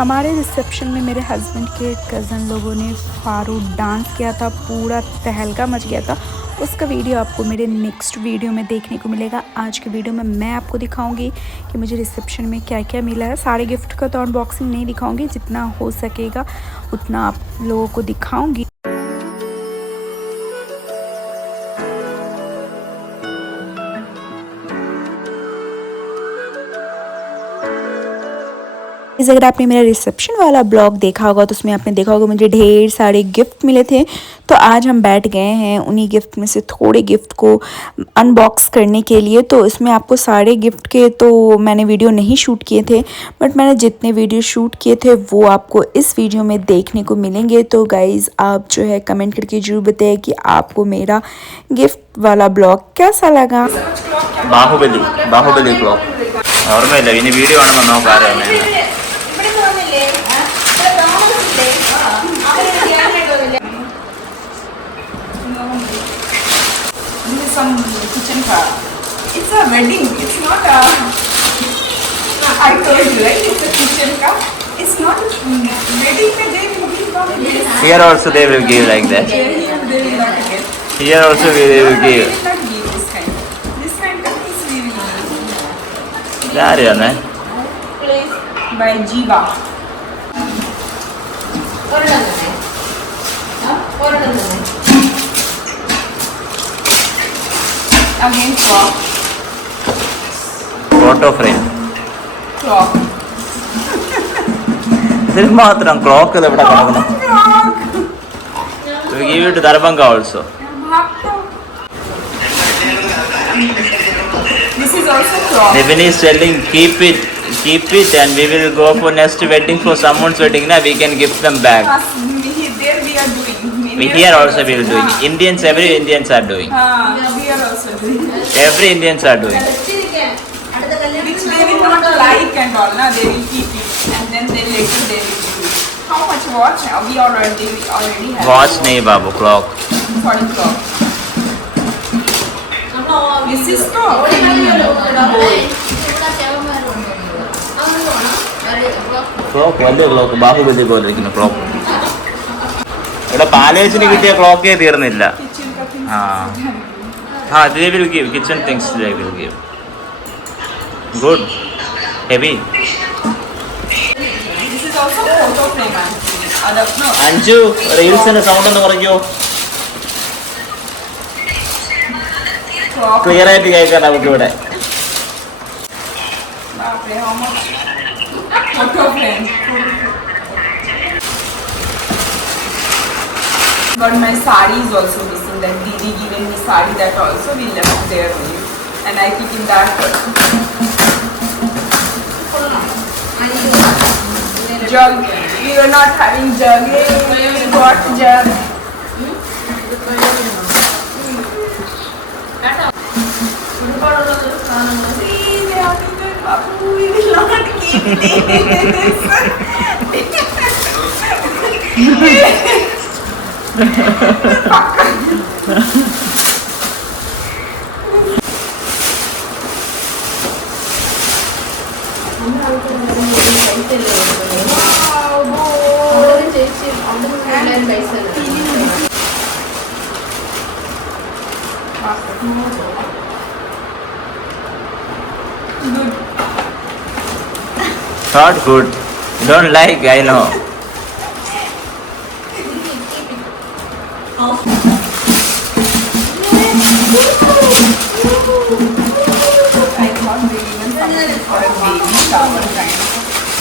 हमारे रिसेप्शन में मेरे हस्बैंड के कज़न लोगों ने फारू डांस किया था, पूरा तहलका मच गया था। उसका वीडियो आपको मेरे नेक्स्ट वीडियो में देखने को मिलेगा। आज के वीडियो में मैं आपको दिखाऊंगी कि मुझे रिसेप्शन में क्या क्या मिला है। सारे गिफ्ट का तो अनबॉक्सिंग नहीं दिखाऊंगी, जितना हो सकेगा उतना आप लोगों को दिखाऊंगी। अगर आपने मेरा रिसेप्शन वाला ब्लॉग देखा होगा तो उसमें आपने देखा होगा मुझे ढेर सारे गिफ्ट मिले थे। तो आज हम बैठ गए हैं उन्हीं गिफ्ट में से थोड़े गिफ्ट को अनबॉक्स करने के लिए। तो इसमें आपको सारे गिफ्ट के तो मैंने वीडियो नहीं शूट किए थे, बट मैंने जितने वीडियो शूट किए थे वो आपको इस वीडियो में देखने को मिलेंगे। तो गाइज़ आप जो है कमेंट करके ज़रूर बताइए कि आपको मेरा गिफ्ट वाला ब्लॉग कैसा लगा। बाहुबली ब्लॉग ഓർമ്മയില്ല ഇനി വീഡിയോ ആണെന്ന് നോക്കാറില്ല. Some kitchen car. It's a wedding. It's not a. I told you, right? It's a kitchen car. It's not a wedding. They will give from this. Here also they will give like that. Here they will not give. Here also they will give. They will not give this kind. This kind of things we will give. ഇതാരെയാണ്? By Jiva. Again clock. Photo frame. Clock. ഇതിൽ മാത്രം clock എവിടെ കിടക്കണം? Clock. We give it to Darbanga also. This is also clock. Devin is telling keep it and we will go for next wedding for someone's wedding. Now we can give them back. There we are doing. Here also we will doing. Indians, every Indians are doing. We are also doing. Every Indians are doing. Which they will not like and all, na? They will keep it and then they later they will give it. How much watch? We already have. Watch nahi babu, clock. 40 clock. This is clock. Clock വലിയ clock Baahubali പോലെ ഇരിക്കുന്ന clock. ഇവിടെ പാലേജിന് കിട്ടിയ ക്ലോക്കേ തീർന്നില്ല. They will give kitchen things. They will give. Good. Heavy. This is also photo frame. No. Anju റീൽസിന്റെ sound ഒന്ന് കുറയ്ക്കോ? Clear ആയിട്ട് കേൾക്കാം നമുക്ക് ഇവിടെ. How much? Photo frame. But my sari is also missing. That Didi given me sari, that also we left there only. And I keep in that. Jug. We were not having jug. We got jug. See, they are even Babu. We will not keep this. Not good. Don't like, I know.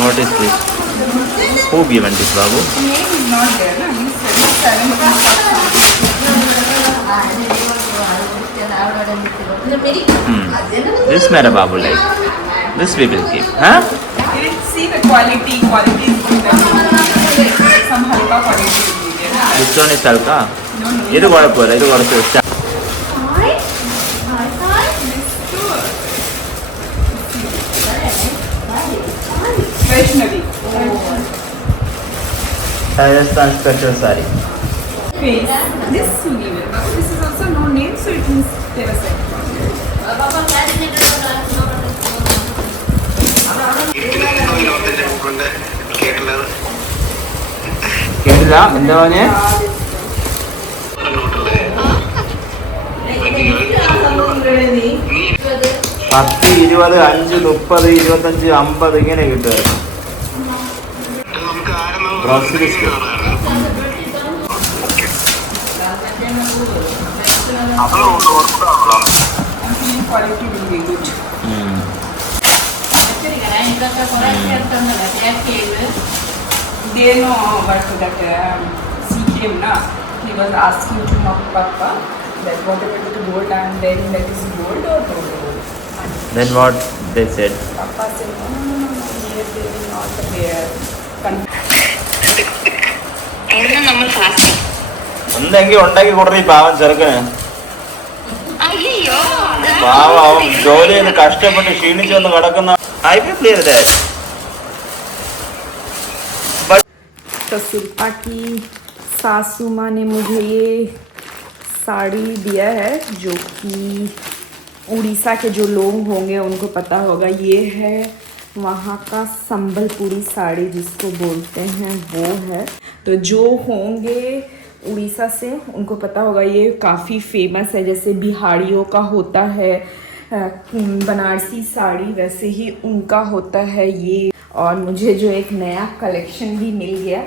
What is this? Who given this, Babu? Name is not there, no? You said 7. This mera Babu like. This we will keep. Huh? You will see the quality. Quality is good. Some halka quality will be there. This one is halka? No. Idu kodapora. Idu kodapora. Vaishnavi. Rajasthan special sari. Face. This is also no name, so it means there was like. കേട്ടില്ല എന്താ പറഞ്ഞേ? 10, 20, 5, 30, 25, 50 ഇങ്ങനെ കിട്ടുമായിരുന്നു. Grocery store. They know what that she came na. He was asking to my papa that whatever the gold and then that is gold or no gold. Then what they said? Papa said no, yes, they will not there. എന്തെങ്കിൽ ഉണ്ടാക്കി കൊടുത്ത ഈ പാവം ചെറുക്കന്. പാവം അവൻ ജോലി ചെയ്ത് കഷ്ടപ്പെട്ട് ക്ഷീണിച്ചു വന്ന് കിടക്കുന്ന. I will clear that. तो शिल्पा की सासू माँ ने मुझे ये साड़ी दिया है जो कि उड़ीसा के जो लोग होंगे उनको पता होगा। ये है वहाँ का संबलपुरी साड़ी जिसको बोलते हैं वो है। तो जो होंगे उड़ीसा से उनको पता होगा ये काफ़ी फेमस है। जैसे बिहारियों का होता है बनारसी साड़ी वैसे ही उनका होता है ये। और मुझे जो एक नया कलेक्शन भी मिल गया,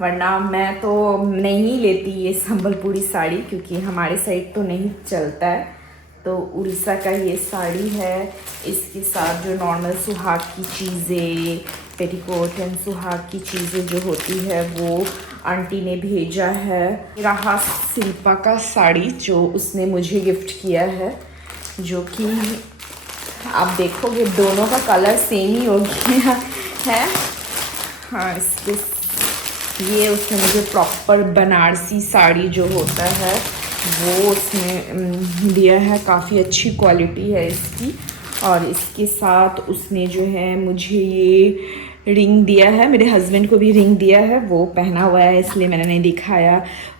वरना मैं तो नहीं लेती ये संबलपुरी साड़ी क्योंकि हमारे साइड तो नहीं चलता है। तो उड़ीसा का ये साड़ी है, इसके साथ जो नॉर्मल सुहाग की चीज़ें, पेटीकोट एंड सुहाग की चीज़ें जो होती है वो आंटी ने भेजा है। रहा शिल्पा का साड़ी जो उसने मुझे गिफ्ट किया है, जो कि आप देखोगे दोनों का कलर सेम ही हो गया है। हाँ, इसके ये उसने मुझे प्रॉपर बनारसी साड़ी जो होता है वो उसने दिया है। काफ़ी अच्छी क्वालिटी है इसकी। और इसके साथ उसने जो है मुझे ये रिंग दिया है, मेरे हस्बैंड को भी रिंग दिया है, वो पहना हुआ है इसलिए मैंने नहीं दिखाया।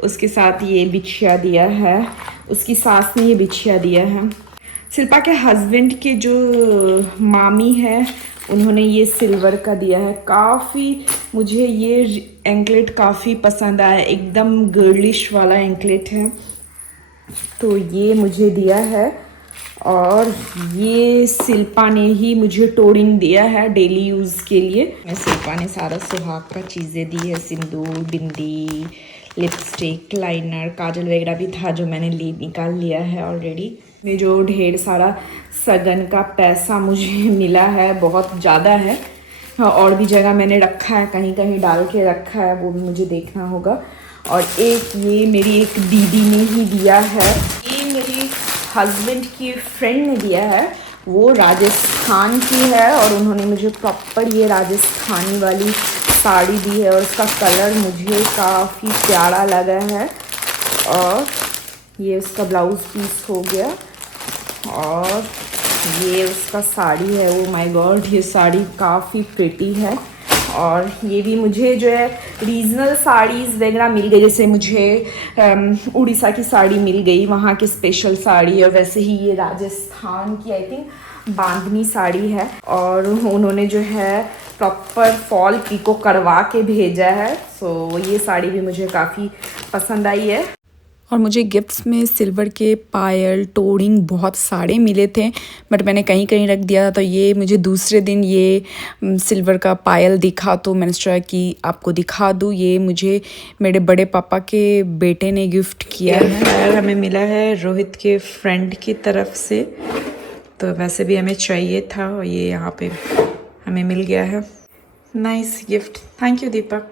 उसके साथ ये बिछिया दिया है, उसकी सास ने ये बिछिया दिया है। शिल्पा के हस्बैंड के जो मामी है उन्होंने ये सिल्वर का दिया है। काफ़ी मुझे ये एंकलेट काफ़ी पसंद आया, एकदम गर्लिश वाला एंकलेट है, तो ये मुझे दिया है। और ये शिल्पा ने ही मुझे टोरिंग दिया है डेली यूज़ के लिए। शिल्पा ने सारा सुहाग का चीज़ें दी है, सिंदूर, बिंदी, लिपस्टिक, लाइनर, काजल वगैरह भी था जो मैंने निकाल लिया है ऑलरेडी। में जो ढेर सारा सगन का पैसा मुझे मिला है बहुत ज़्यादा है। और भी जगह मैंने रखा है, कहीं कहीं डाल के रखा है, वो भी मुझे देखना होगा। और एक ये मेरी एक दीदी ने ही दिया है, ये मेरी हस्बैंड की फ्रेंड ने दिया है, वो राजस्थान की है और उन्होंने मुझे प्रॉपर ये राजस्थानी वाली साड़ी दी है और उसका कलर मुझे काफ़ी प्यारा लगा है। और ये उसका ब्लाउज़ पीस हो गया और ये उसका साड़ी है। ओ माय गॉड, ये साड़ी काफ़ी प्रिटी है। और ये भी मुझे जो है रीजनल साड़ीज़ वगैरह मिल गई, जैसे मुझे उड़ीसा की साड़ी मिल गई, वहाँ की स्पेशल साड़ी। और वैसे ही ये राजस्थान की आई थिंक बांधनी साड़ी है और उन्होंने जो है प्रॉपर फॉल पिको करवा के भेजा है। सो ये साड़ी भी मुझे काफ़ी पसंद आई है। और मुझे गिफ्ट्स में सिल्वर के पायल, टोरिंग बहुत सारे मिले थे, बट मैंने कहीं कहीं रख दिया था। तो ये मुझे दूसरे दिन ये सिल्वर का पायल दिखा तो मैंने सोचा कि आपको दिखा दूँ। ये मुझे मेरे बड़े पापा के बेटे ने गिफ्ट किया है। पायल हमें मिला है रोहित के फ्रेंड की तरफ से, तो वैसे भी हमें चाहिए था और ये यहाँ पे हमें मिल गया है। Nice gift, thank you Deepak.